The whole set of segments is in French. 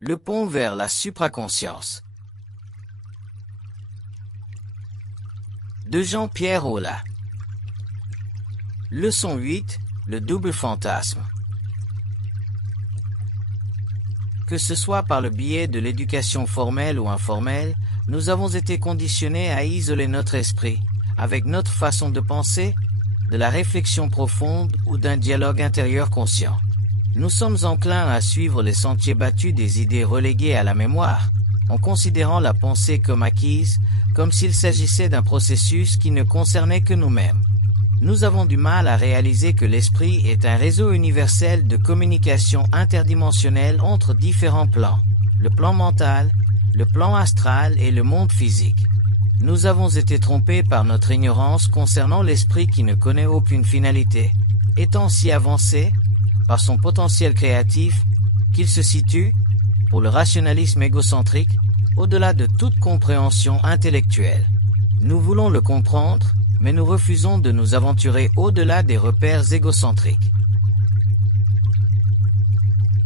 Le pont vers la supraconscience. De Jean-Pierre Aulas. Leçon 8. Le double fantasme. Que ce soit par le biais de l'éducation formelle ou informelle, nous avons été conditionnés à isoler notre esprit, avec notre façon de penser, de la réflexion profonde ou d'un dialogue intérieur conscient. Nous sommes enclins à suivre les sentiers battus des idées reléguées à la mémoire, en considérant la pensée comme acquise, comme s'il s'agissait d'un processus qui ne concernait que nous-mêmes. Nous avons du mal à réaliser que l'esprit est un réseau universel de communication interdimensionnelle entre différents plans, le plan mental, le plan astral et le monde physique. Nous avons été trompés par notre ignorance concernant l'esprit qui ne connaît aucune finalité, étant si avancé, par son potentiel créatif, qu'il se situe, pour le rationalisme égocentrique, au-delà de toute compréhension intellectuelle. Nous voulons le comprendre, mais nous refusons de nous aventurer au-delà des repères égocentriques.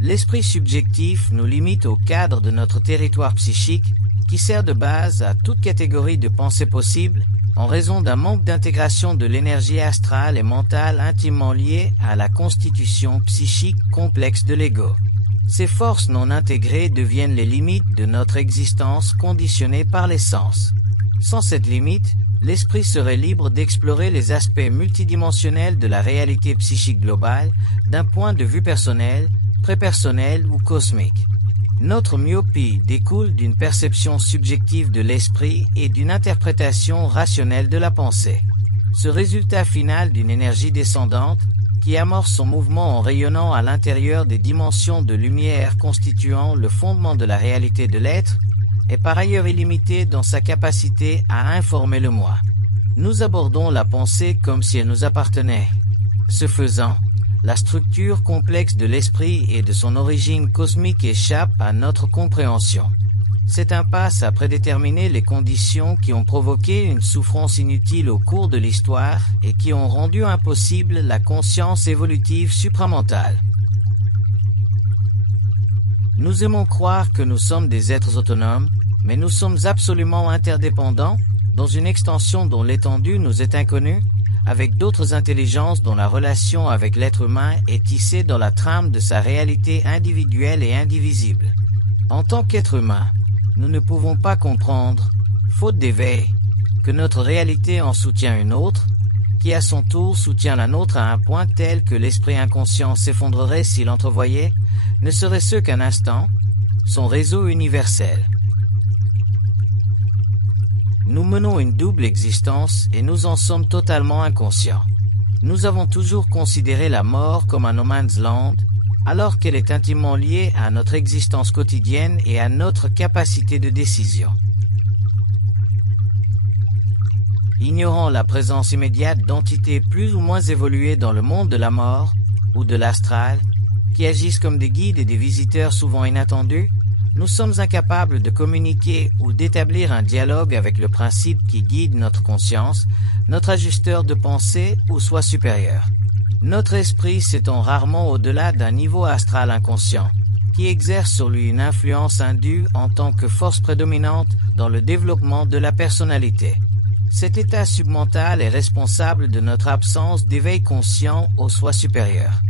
L'esprit subjectif nous limite au cadre de notre territoire psychique, qui sert de base à toute catégorie de pensée possible, en raison d'un manque d'intégration de l'énergie astrale et mentale intimement liée à la constitution psychique complexe de l'ego. Ces forces non intégrées deviennent les limites de notre existence conditionnée par les sens. Sans cette limite, l'esprit serait libre d'explorer les aspects multidimensionnels de la réalité psychique globale d'un point de vue personnel, prépersonnel ou cosmique. Notre myopie découle d'une perception subjective de l'esprit et d'une interprétation rationnelle de la pensée. Ce résultat final d'une énergie descendante, qui amorce son mouvement en rayonnant à l'intérieur des dimensions de lumière constituant le fondement de la réalité de l'être, est par ailleurs illimité dans sa capacité à informer le moi. Nous abordons la pensée comme si elle nous appartenait. Ce faisant, la structure complexe de l'esprit et de son origine cosmique échappe à notre compréhension. Cette impasse a prédéterminé les conditions qui ont provoqué une souffrance inutile au cours de l'histoire et qui ont rendu impossible la conscience évolutive supramentale. Nous aimons croire que nous sommes des êtres autonomes, mais nous sommes absolument interdépendants, dans une extension dont l'étendue nous est inconnue, avec d'autres intelligences dont la relation avec l'être humain est tissée dans la trame de sa réalité individuelle et indivisible. En tant qu'être humain, nous ne pouvons pas comprendre, faute d'éveil, que notre réalité en soutient une autre, qui à son tour soutient la nôtre à un point tel que l'esprit inconscient s'effondrerait s'il entrevoyait, ne serait-ce qu'un instant, son réseau universel. Nous menons une double existence et nous en sommes totalement inconscients. Nous avons toujours considéré la mort comme un no man's land, alors qu'elle est intimement liée à notre existence quotidienne et à notre capacité de décision. Ignorant la présence immédiate d'entités plus ou moins évoluées dans le monde de la mort ou de l'astral, qui agissent comme des guides et des visiteurs souvent inattendus, nous sommes incapables de communiquer ou d'établir un dialogue avec le principe qui guide notre conscience, notre ajusteur de pensée ou soi supérieur. Notre esprit s'étend rarement au-delà d'un niveau astral inconscient, qui exerce sur lui une influence indue en tant que force prédominante dans le développement de la personnalité. Cet état submental est responsable de notre absence d'éveil conscient au soi supérieur.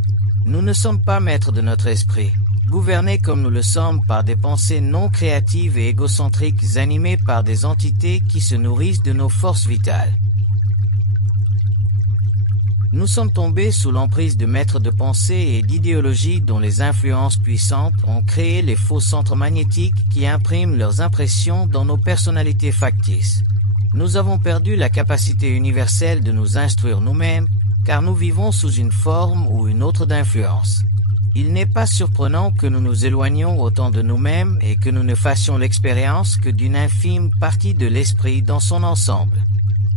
Nous ne sommes pas maîtres de notre esprit, gouvernés comme nous le sommes par des pensées non créatives et égocentriques animées par des entités qui se nourrissent de nos forces vitales. Nous sommes tombés sous l'emprise de maîtres de pensée et d'idéologies dont les influences puissantes ont créé les faux centres magnétiques qui impriment leurs impressions dans nos personnalités factices. Nous avons perdu la capacité universelle de nous instruire nous-mêmes, car nous vivons sous une forme ou une autre d'influence. Il n'est pas surprenant que nous nous éloignions autant de nous-mêmes et que nous ne fassions l'expérience que d'une infime partie de l'esprit dans son ensemble.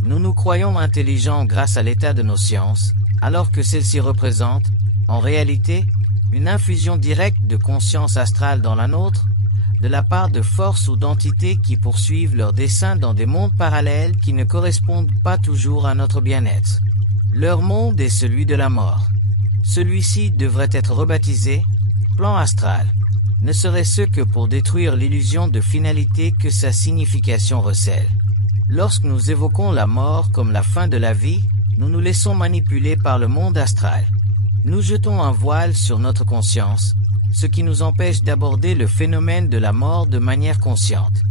Nous nous croyons intelligents grâce à l'état de nos sciences, alors que celle-ci représente, en réalité, une infusion directe de conscience astrale dans la nôtre, de la part de forces ou d'entités qui poursuivent leurs desseins dans des mondes parallèles qui ne correspondent pas toujours à notre bien-être. Leur monde est celui de la mort. Celui-ci devrait être rebaptisé plan astral. ne serait-ce que pour détruire l'illusion de finalité que sa signification recèle. Lorsque nous évoquons la mort comme la fin de la vie, nous nous laissons manipuler par le monde astral. Nous jetons un voile sur notre conscience, ce qui nous empêche d'aborder le phénomène de la mort de manière consciente.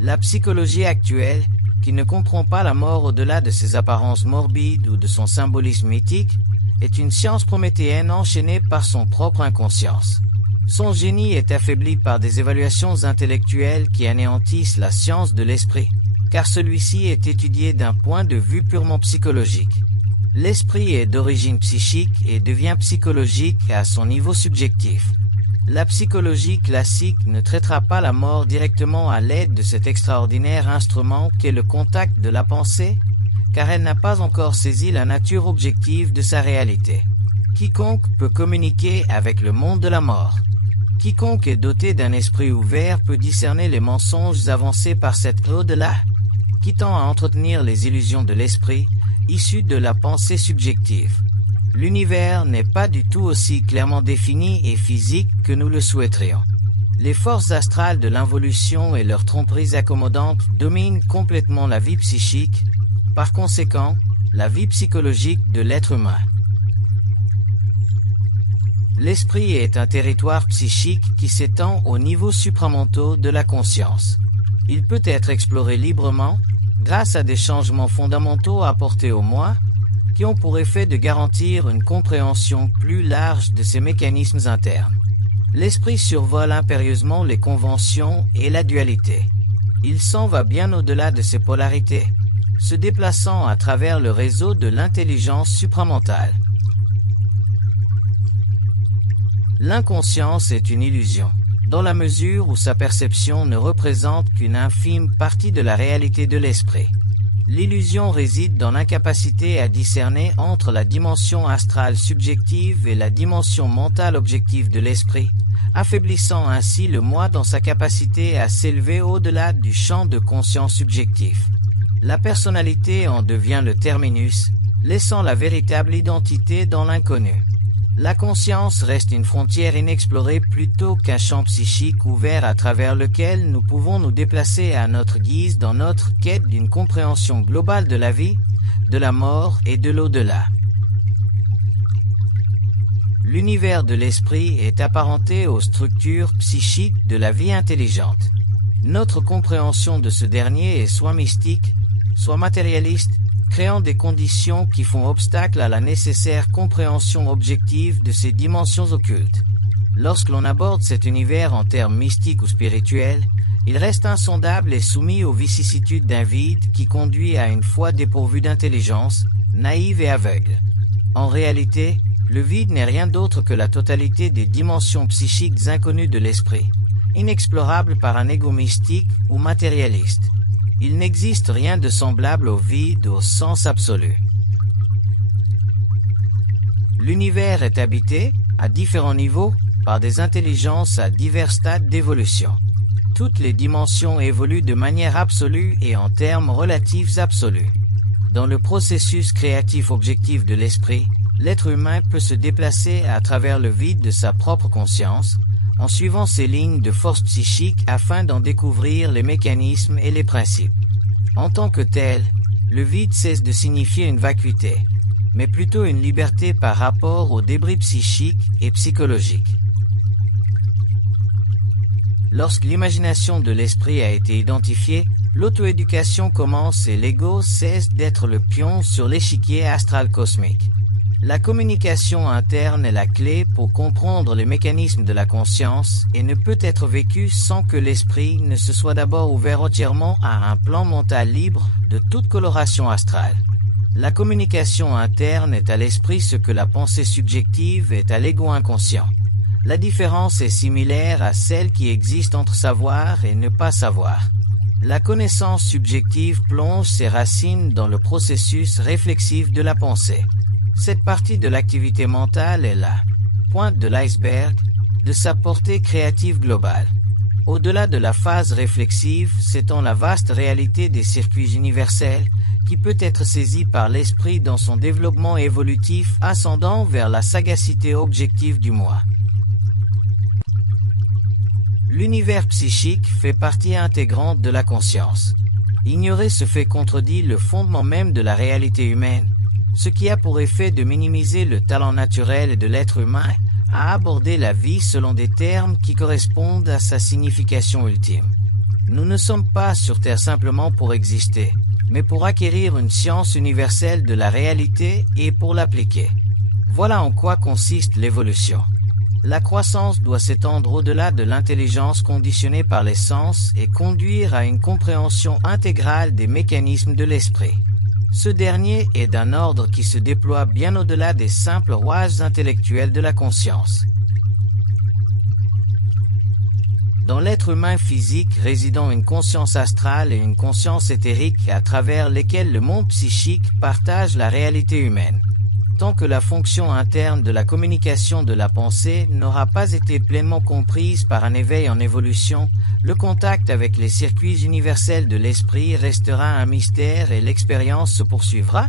La psychologie actuelle, qui ne comprend pas la mort au-delà de ses apparences morbides ou de son symbolisme mythique, est une science prométhéenne enchaînée par son propre inconscience. Son génie est affaibli par des évaluations intellectuelles qui anéantissent la science de l'esprit, car celui-ci est étudié d'un point de vue purement psychologique. L'esprit est d'origine psychique et devient psychologique à son niveau subjectif. La psychologie classique ne traitera pas la mort directement à l'aide de cet extraordinaire instrument qu'est le contact de la pensée, car elle n'a pas encore saisi la nature objective de sa réalité. Quiconque peut communiquer avec le monde de la mort. Quiconque est doté d'un esprit ouvert peut discerner les mensonges avancés par cet au-delà, qui tend à entretenir les illusions de l'esprit, issues de la pensée subjective. L'univers n'est pas du tout aussi clairement défini et physique que nous le souhaiterions. Les forces astrales de l'involution et leurs tromperies accommodantes dominent complètement la vie psychique, par conséquent, la vie psychologique de l'être humain. L'esprit est un territoire psychique qui s'étend aux niveaux supramentaux de la conscience. Il peut être exploré librement, grâce à des changements fondamentaux apportés au moi, qui ont pour effet de garantir une compréhension plus large de ces mécanismes internes. L'esprit survole impérieusement les conventions et la dualité. Il s'en va bien au-delà de ces polarités, se déplaçant à travers le réseau de l'intelligence supramentale. L'inconscience est une illusion, dans la mesure où sa perception ne représente qu'une infime partie de la réalité de l'esprit. L'illusion réside dans l'incapacité à discerner entre la dimension astrale subjective et la dimension mentale objective de l'esprit, affaiblissant ainsi le moi dans sa capacité à s'élever au-delà du champ de conscience subjectif. La personnalité en devient le terminus, laissant la véritable identité dans l'inconnu. La conscience reste une frontière inexplorée plutôt qu'un champ psychique ouvert à travers lequel nous pouvons nous déplacer à notre guise dans notre quête d'une compréhension globale de la vie, de la mort et de l'au-delà. L'univers de l'esprit est apparenté aux structures psychiques de la vie intelligente. Notre compréhension de ce dernier est soit mystique, soit matérialiste, créant des conditions qui font obstacle à la nécessaire compréhension objective de ces dimensions occultes. Lorsque l'on aborde cet univers en termes mystiques ou spirituels, il reste insondable et soumis aux vicissitudes d'un vide qui conduit à une foi dépourvue d'intelligence, naïve et aveugle. En réalité, le vide n'est rien d'autre que la totalité des dimensions psychiques inconnues de l'esprit, inexplorables par un ego mystique ou matérialiste. Il n'existe rien de semblable au vide au sens absolu. L'univers est habité, à différents niveaux, par des intelligences à divers stades d'évolution. Toutes les dimensions évoluent de manière absolue et en termes relatifs absolus. Dans le processus créatif objectif de l'esprit, l'être humain peut se déplacer à travers le vide de sa propre conscience, en suivant ces lignes de force psychique afin d'en découvrir les mécanismes et les principes. En tant que tel, le vide cesse de signifier une vacuité, mais plutôt une liberté par rapport aux débris psychiques et psychologiques. Lorsque l'imagination de l'esprit a été identifiée, l'auto-éducation commence et l'ego cesse d'être le pion sur l'échiquier astral cosmique. La communication interne est la clé pour comprendre les mécanismes de la conscience et ne peut être vécue sans que l'esprit ne se soit d'abord ouvert entièrement à un plan mental libre de toute coloration astrale. La communication interne est à l'esprit ce que la pensée subjective est à l'ego inconscient. La différence est similaire à celle qui existe entre savoir et ne pas savoir. La connaissance subjective plonge ses racines dans le processus réflexif de la pensée. Cette partie de l'activité mentale est la pointe de l'iceberg de sa portée créative globale. Au-delà de la phase réflexive s'étend la vaste réalité des circuits universels qui peut être saisie par l'esprit dans son développement évolutif ascendant vers la sagacité objective du moi. L'univers psychique fait partie intégrante de la conscience. Ignorer ce fait contredit le fondement même de la réalité humaine, ce qui a pour effet de minimiser le talent naturel de l'être humain à aborder la vie selon des termes qui correspondent à sa signification ultime. Nous ne sommes pas sur Terre simplement pour exister, mais pour acquérir une science universelle de la réalité et pour l'appliquer. Voilà en quoi consiste l'évolution. La croissance doit s'étendre au-delà de l'intelligence conditionnée par les sens et conduire à une compréhension intégrale des mécanismes de l'esprit. Ce dernier est d'un ordre qui se déploie bien au-delà des simples rouages intellectuels de la conscience. Dans l'être humain physique résident une conscience astrale et une conscience éthérique à travers lesquelles le monde psychique partage la réalité humaine. Tant que la fonction interne de la communication de la pensée n'aura pas été pleinement comprise par un éveil en évolution, le contact avec les circuits universels de l'esprit restera un mystère et l'expérience se poursuivra,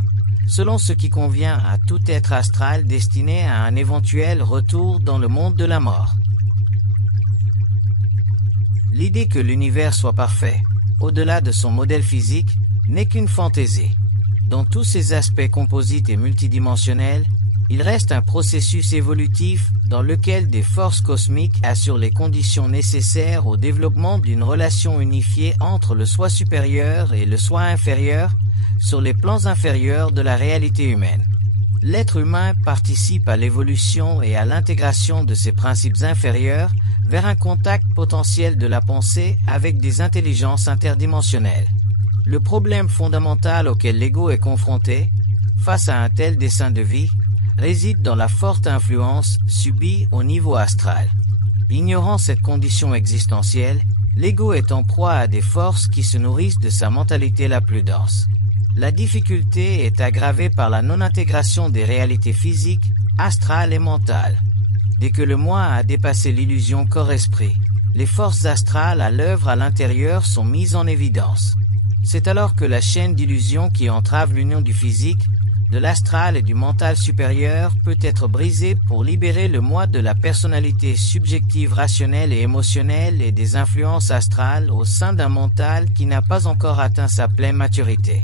selon ce qui convient à tout être astral destiné à un éventuel retour dans le monde de la mort. L'idée que l'univers soit parfait, au-delà de son modèle physique, n'est qu'une fantaisie. Dans tous ses aspects composites et multidimensionnels, il reste un processus évolutif dans lequel des forces cosmiques assurent les conditions nécessaires au développement d'une relation unifiée entre le soi supérieur et le soi inférieur sur les plans inférieurs de la réalité humaine. L'être humain participe à l'évolution et à l'intégration de ces principes inférieurs vers un contact potentiel de la pensée avec des intelligences interdimensionnelles. Le problème fondamental auquel l'ego est confronté, face à un tel dessein de vie, réside dans la forte influence subie au niveau astral. Ignorant cette condition existentielle, l'ego est en proie à des forces qui se nourrissent de sa mentalité la plus dense. La difficulté est aggravée par la non-intégration des réalités physiques, astrales et mentales. Dès que le moi a dépassé l'illusion corps-esprit, les forces astrales à l'œuvre à l'intérieur sont mises en évidence. C'est alors que la chaîne d'illusions qui entrave l'union du physique, de l'astral et du mental supérieur peut être brisée pour libérer le moi de la personnalité subjective rationnelle et émotionnelle et des influences astrales au sein d'un mental qui n'a pas encore atteint sa pleine maturité.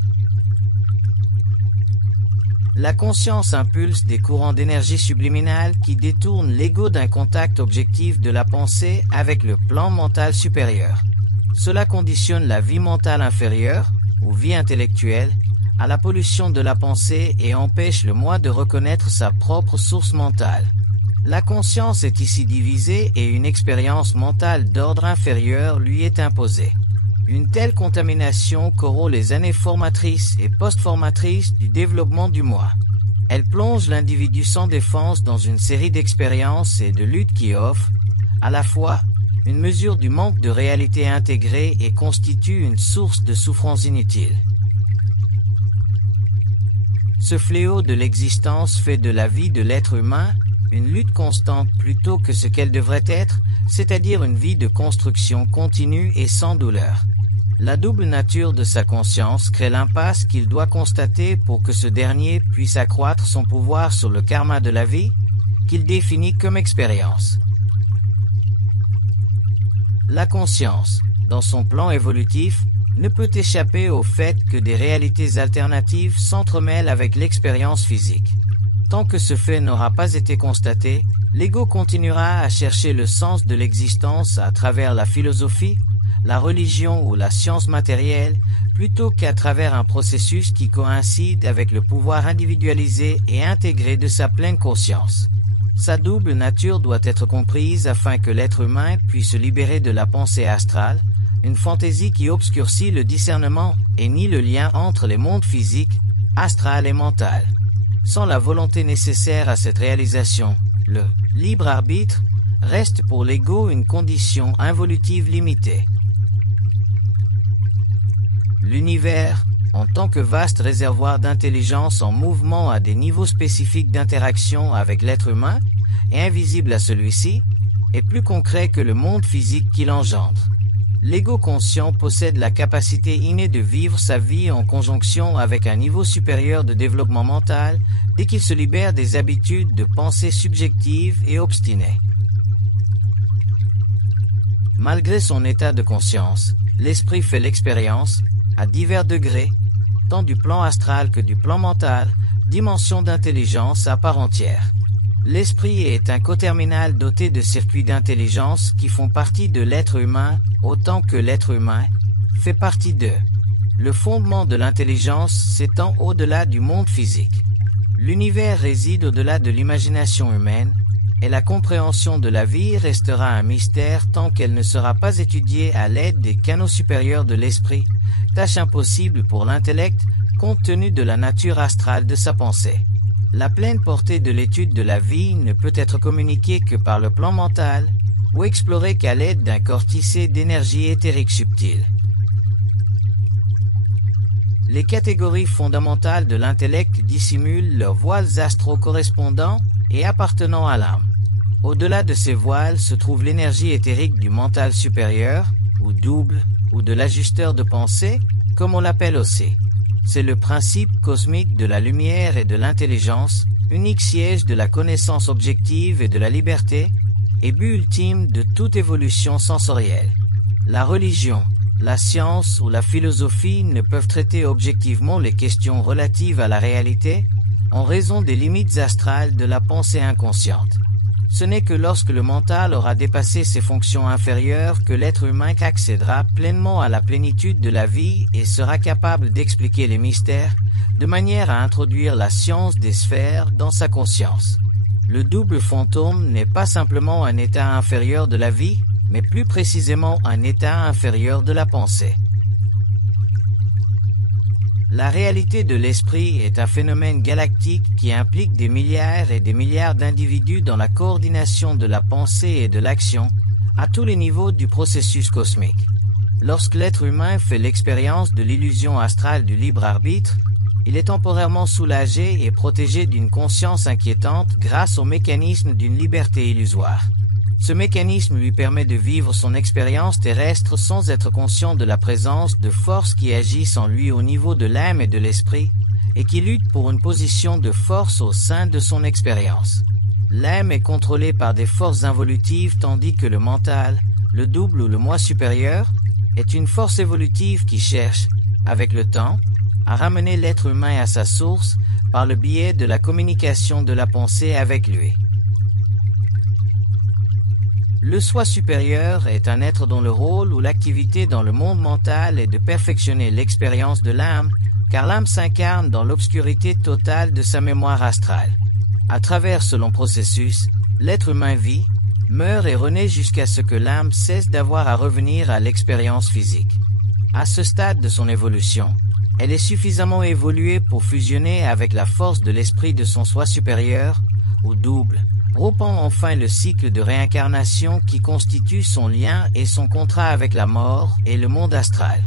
La conscience impulse des courants d'énergie subliminale qui détournent l'ego d'un contact objectif de la pensée avec le plan mental supérieur. Cela conditionne la vie mentale inférieure, ou vie intellectuelle, à la pollution de la pensée et empêche le moi de reconnaître sa propre source mentale. La conscience est ici divisée et une expérience mentale d'ordre inférieur lui est imposée. Une telle contamination corrompt les années formatrices et post-formatrices du développement du moi. Elle plonge l'individu sans défense dans une série d'expériences et de luttes qui offrent, à la fois, une mesure du manque de réalité intégrée et constitue une source de souffrance inutile. Ce fléau de l'existence fait de la vie de l'être humain une lutte constante plutôt que ce qu'elle devrait être, c'est-à-dire une vie de construction continue et sans douleur. La double nature de sa conscience crée l'impasse qu'il doit constater pour que ce dernier puisse accroître son pouvoir sur le karma de la vie, qu'il définit comme expérience. La conscience, dans son plan évolutif, ne peut échapper au fait que des réalités alternatives s'entremêlent avec l'expérience physique. Tant que ce fait n'aura pas été constaté, l'ego continuera à chercher le sens de l'existence à travers la philosophie, la religion ou la science matérielle, plutôt qu'à travers un processus qui coïncide avec le pouvoir individualisé et intégré de sa pleine conscience. Sa double nature doit être comprise afin que l'être humain puisse se libérer de la pensée astrale, une fantaisie qui obscurcit le discernement et nie le lien entre les mondes physiques, astral et mental. Sans la volonté nécessaire à cette réalisation, le libre arbitre reste pour l'ego une condition involutive limitée. L'univers, en tant que vaste réservoir d'intelligence en mouvement à des niveaux spécifiques d'interaction avec l'être humain, et invisible à celui-ci, est plus concret que le monde physique qui l'engendre. L'ego conscient possède la capacité innée de vivre sa vie en conjonction avec un niveau supérieur de développement mental dès qu'il se libère des habitudes de pensée subjectives et obstinées. Malgré son état de conscience, l'esprit fait l'expérience, à divers degrés, tant du plan astral que du plan mental, dimension d'intelligence à part entière. L'esprit est un coterminal doté de circuits d'intelligence qui font partie de l'être humain autant que l'être humain fait partie d'eux. Le fondement de l'intelligence s'étend au-delà du monde physique. L'univers réside au-delà de l'imagination humaine, et la compréhension de la vie restera un mystère tant qu'elle ne sera pas étudiée à l'aide des canaux supérieurs de l'esprit, tâche impossible pour l'intellect compte tenu de la nature astrale de sa pensée. La pleine portée de l'étude de la vie ne peut être communiquée que par le plan mental ou explorée qu'à l'aide d'un corps tissé d'énergie éthérique subtile. Les catégories fondamentales de l'intellect dissimulent leurs voiles astro-correspondants et appartenant à l'âme. Au-delà de ces voiles se trouve l'énergie éthérique du mental supérieur, ou double, ou de l'ajusteur de pensée, comme on l'appelle aussi. C'est le principe cosmique de la lumière et de l'intelligence, unique siège de la connaissance objective et de la liberté, et but ultime de toute évolution sensorielle. La religion, la science ou la philosophie ne peuvent traiter objectivement les questions relatives à la réalité, en raison des limites astrales de la pensée inconsciente. Ce n'est que lorsque le mental aura dépassé ses fonctions inférieures que l'être humain accédera pleinement à la plénitude de la vie et sera capable d'expliquer les mystères, de manière à introduire la science des sphères dans sa conscience. Le double fantôme n'est pas simplement un état inférieur de la vie, mais plus précisément un état inférieur de la pensée. La réalité de l'esprit est un phénomène galactique qui implique des milliards et des milliards d'individus dans la coordination de la pensée et de l'action, à tous les niveaux du processus cosmique. Lorsque l'être humain fait l'expérience de l'illusion astrale du libre arbitre, il est temporairement soulagé et protégé d'une conscience inquiétante grâce au mécanisme d'une liberté illusoire. Ce mécanisme lui permet de vivre son expérience terrestre sans être conscient de la présence de forces qui agissent en lui au niveau de l'âme et de l'esprit, et qui luttent pour une position de force au sein de son expérience. L'âme est contrôlée par des forces involutives tandis que le mental, le double ou le moi supérieur, est une force évolutive qui cherche, avec le temps, à ramener l'être humain à sa source par le biais de la communication de la pensée avec lui. Le soi supérieur est un être dont le rôle ou l'activité dans le monde mental est de perfectionner l'expérience de l'âme, car l'âme s'incarne dans l'obscurité totale de sa mémoire astrale. À travers ce long processus, l'être humain vit, meurt et renaît jusqu'à ce que l'âme cesse d'avoir à revenir à l'expérience physique. À ce stade de son évolution, elle est suffisamment évoluée pour fusionner avec la force de l'esprit de son soi supérieur, ou double, rompant enfin le cycle de réincarnation qui constitue son lien et son contrat avec la mort et le monde astral.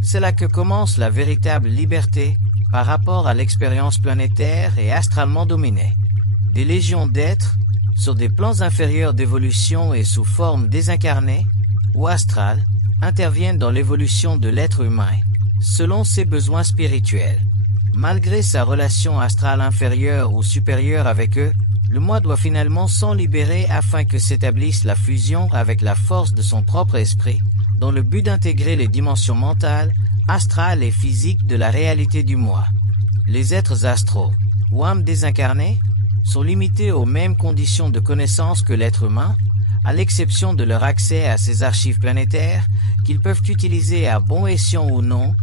C'est là que commence la véritable liberté par rapport à l'expérience planétaire et astralement dominée. Des légions d'êtres, sur des plans inférieurs d'évolution et sous forme désincarnée ou astrale, interviennent dans l'évolution de l'être humain, selon ses besoins spirituels. Malgré sa relation astrale inférieure ou supérieure avec eux, le moi doit finalement s'en libérer afin que s'établisse la fusion avec la force de son propre esprit, dans le but d'intégrer les dimensions mentales, astrales et physiques de la réalité du moi. Les êtres astraux, ou âmes désincarnées, sont limités aux mêmes conditions de connaissance que l'être humain, à l'exception de leur accès à ces archives planétaires qu'ils peuvent utiliser à bon escient ou non,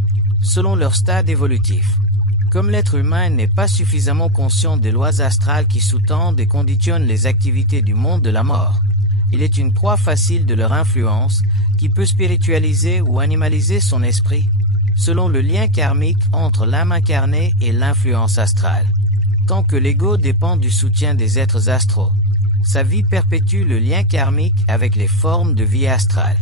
selon leur stade évolutif. Comme l'être humain n'est pas suffisamment conscient des lois astrales qui sous-tendent et conditionnent les activités du monde de la mort, il est une proie facile de leur influence qui peut spiritualiser ou animaliser son esprit, selon le lien karmique entre l'âme incarnée et l'influence astrale. Tant que l'ego dépend du soutien des êtres astraux, sa vie perpétue le lien karmique avec les formes de vie astrale.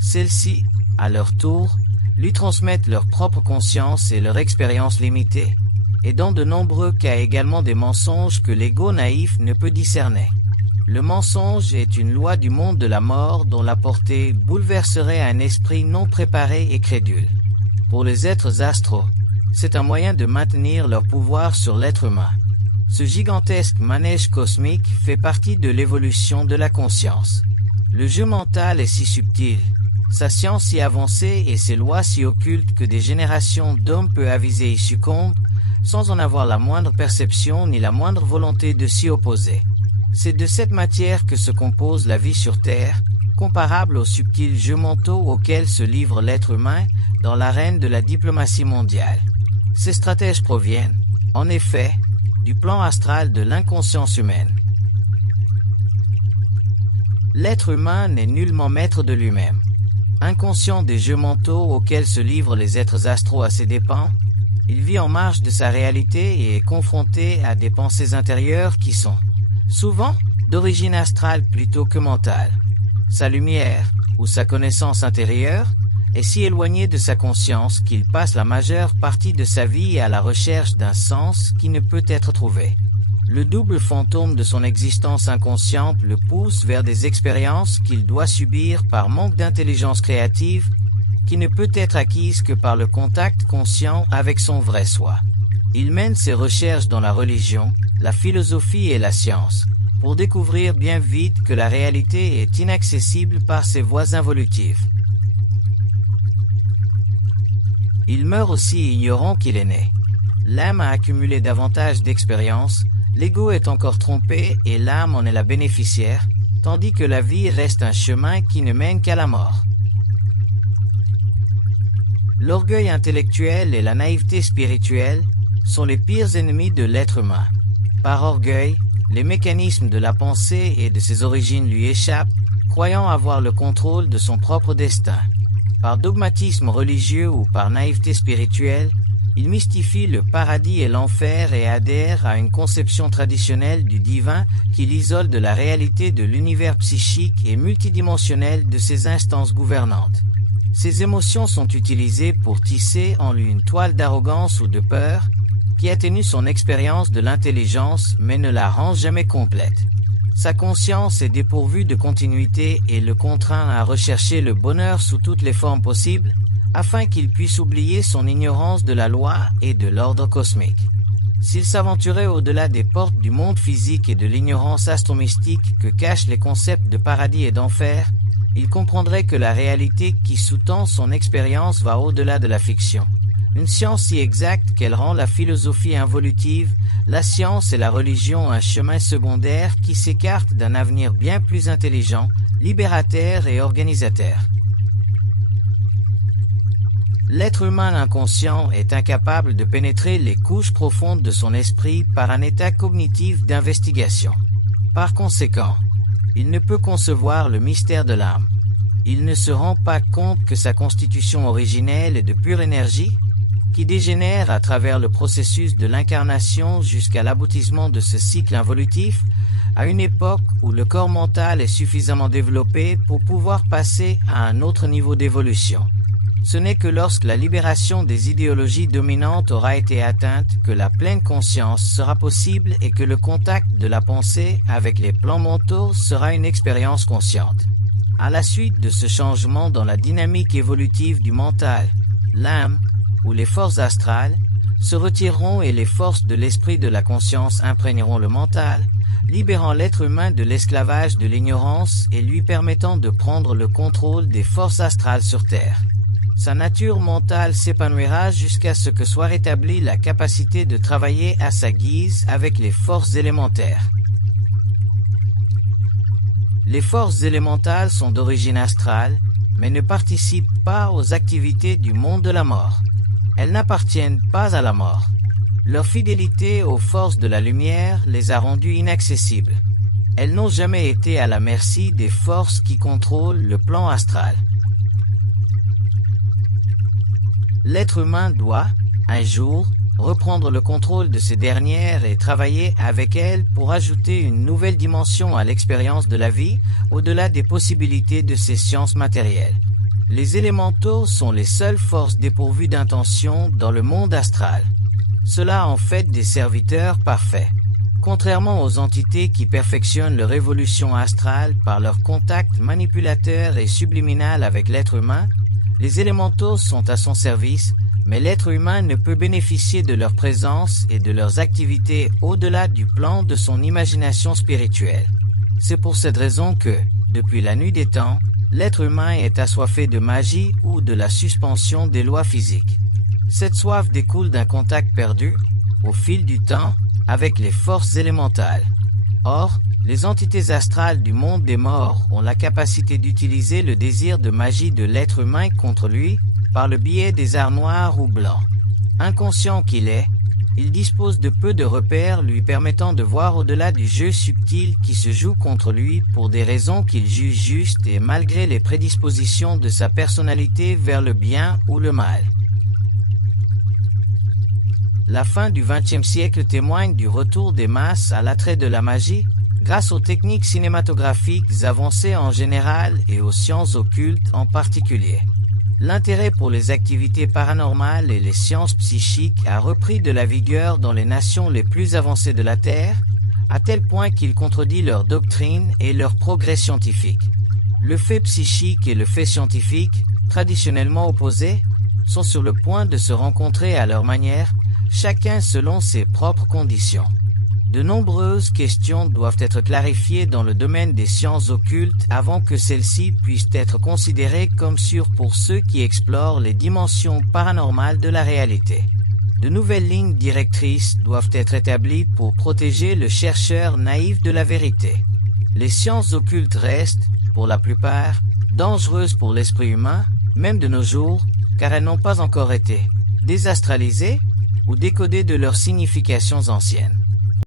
Celles-ci, à leur tour, lui transmettent leur propre conscience et leur expérience limitée, et dans de nombreux cas également des mensonges que l'ego naïf ne peut discerner. Le mensonge est une loi du monde de la mort dont la portée bouleverserait un esprit non préparé et crédule. Pour les êtres astraux, c'est un moyen de maintenir leur pouvoir sur l'être humain. Ce gigantesque manège cosmique fait partie de l'évolution de la conscience. Le jeu mental est si subtil, sa science si avancée et ses lois si occultes que des générations d'hommes peu avisés y succombent, sans en avoir la moindre perception ni la moindre volonté de s'y opposer. C'est de cette matière que se compose la vie sur Terre, comparable aux subtils jeux mentaux auxquels se livre l'être humain dans l'arène de la diplomatie mondiale. Ces stratèges proviennent, en effet, du plan astral de l'inconscience humaine. L'être humain n'est nullement maître de lui-même. Inconscient des jeux mentaux auxquels se livrent les êtres astraux à ses dépens, il vit en marge de sa réalité et est confronté à des pensées intérieures qui sont, souvent, d'origine astrale plutôt que mentale. Sa lumière, ou sa connaissance intérieure, est si éloignée de sa conscience qu'il passe la majeure partie de sa vie à la recherche d'un sens qui ne peut être trouvé. Le double fantôme de son existence inconsciente le pousse vers des expériences qu'il doit subir par manque d'intelligence créative, qui ne peut être acquise que par le contact conscient avec son vrai soi. Il mène ses recherches dans la religion, la philosophie et la science, pour découvrir bien vite que la réalité est inaccessible par ses voies involutives. Il meurt aussi ignorant qu'il est né. L'âme a accumulé davantage d'expériences, l'ego est encore trompé et l'âme en est la bénéficiaire, tandis que la vie reste un chemin qui ne mène qu'à la mort. L'orgueil intellectuel et la naïveté spirituelle sont les pires ennemis de l'être humain. Par orgueil, les mécanismes de la pensée et de ses origines lui échappent, croyant avoir le contrôle de son propre destin. Par dogmatisme religieux ou par naïveté spirituelle, il mystifie le paradis et l'enfer et adhère à une conception traditionnelle du divin qui l'isole de la réalité de l'univers psychique et multidimensionnel de ses instances gouvernantes. Ses émotions sont utilisées pour tisser en lui une toile d'arrogance ou de peur qui atténue son expérience de l'intelligence mais ne la rend jamais complète. Sa conscience est dépourvue de continuité et le contraint à rechercher le bonheur sous toutes les formes possibles, afin qu'il puisse oublier son ignorance de la loi et de l'ordre cosmique. S'il s'aventurait au-delà des portes du monde physique et de l'ignorance astromystique que cachent les concepts de paradis et d'enfer, il comprendrait que la réalité qui sous-tend son expérience va au-delà de la fiction. Une science si exacte qu'elle rend la philosophie involutive, la science et la religion un chemin secondaire qui s'écarte d'un avenir bien plus intelligent, libérateur et organisateur. L'être humain inconscient est incapable de pénétrer les couches profondes de son esprit par un état cognitif d'investigation. Par conséquent, il ne peut concevoir le mystère de l'âme. Il ne se rend pas compte que sa constitution originelle est de pure énergie, qui dégénère à travers le processus de l'incarnation jusqu'à l'aboutissement de ce cycle involutif, à une époque où le corps mental est suffisamment développé pour pouvoir passer à un autre niveau d'évolution. Ce n'est que lorsque la libération des idéologies dominantes aura été atteinte que la pleine conscience sera possible et que le contact de la pensée avec les plans mentaux sera une expérience consciente. À la suite de ce changement dans la dynamique évolutive du mental, l'âme, ou les forces astrales, se retireront et les forces de l'esprit de la conscience imprégneront le mental, libérant l'être humain de l'esclavage de l'ignorance et lui permettant de prendre le contrôle des forces astrales sur Terre. Sa nature mentale s'épanouira jusqu'à ce que soit rétablie la capacité de travailler à sa guise avec les forces élémentaires. Les forces élémentales sont d'origine astrale, mais ne participent pas aux activités du monde de la mort. Elles n'appartiennent pas à la mort. Leur fidélité aux forces de la lumière les a rendues inaccessibles. Elles n'ont jamais été à la merci des forces qui contrôlent le plan astral. L'être humain doit, un jour, reprendre le contrôle de ces dernières et travailler avec elles pour ajouter une nouvelle dimension à l'expérience de la vie, au-delà des possibilités de ces sciences matérielles. Les élémentaux sont les seules forces dépourvues d'intention dans le monde astral. Cela en fait des serviteurs parfaits. Contrairement aux entités qui perfectionnent leur évolution astrale par leur contact manipulateur et subliminal avec l'être humain, les élémentaux sont à son service, mais l'être humain ne peut bénéficier de leur présence et de leurs activités au-delà du plan de son imagination spirituelle. C'est pour cette raison que, Depuis la nuit des temps, l'être humain est assoiffé de magie ou de la suspension des lois physiques. Cette soif découle d'un contact perdu, au fil du temps, avec les forces élémentales. Or, les entités astrales du monde des morts ont la capacité d'utiliser le désir de magie de l'être humain contre lui par le biais des arts noirs ou blancs. Inconscient qu'il est, il dispose de peu de repères lui permettant de voir au-delà du jeu subtil qui se joue contre lui pour des raisons qu'il juge justes et malgré les prédispositions de sa personnalité vers le bien ou le mal. La fin du XXe siècle témoigne du retour des masses à l'attrait de la magie, grâce aux techniques cinématographiques avancées en général et aux sciences occultes en particulier. L'intérêt pour les activités paranormales et les sciences psychiques a repris de la vigueur dans les nations les plus avancées de la Terre, à tel point qu'il contredit leur doctrine et leur progrès scientifique. Le fait psychique et le fait scientifique, traditionnellement opposés, sont sur le point de se rencontrer à leur manière, chacun selon ses propres conditions. De nombreuses questions doivent être clarifiées dans le domaine des sciences occultes avant que celles-ci puissent être considérées comme sûres pour ceux qui explorent les dimensions paranormales de la réalité. De nouvelles lignes directrices doivent être établies pour protéger le chercheur naïf de la vérité. Les sciences occultes restent, pour la plupart, dangereuses pour l'esprit humain, même de nos jours, car elles n'ont pas encore été désastralisées ou décodées de leurs significations anciennes.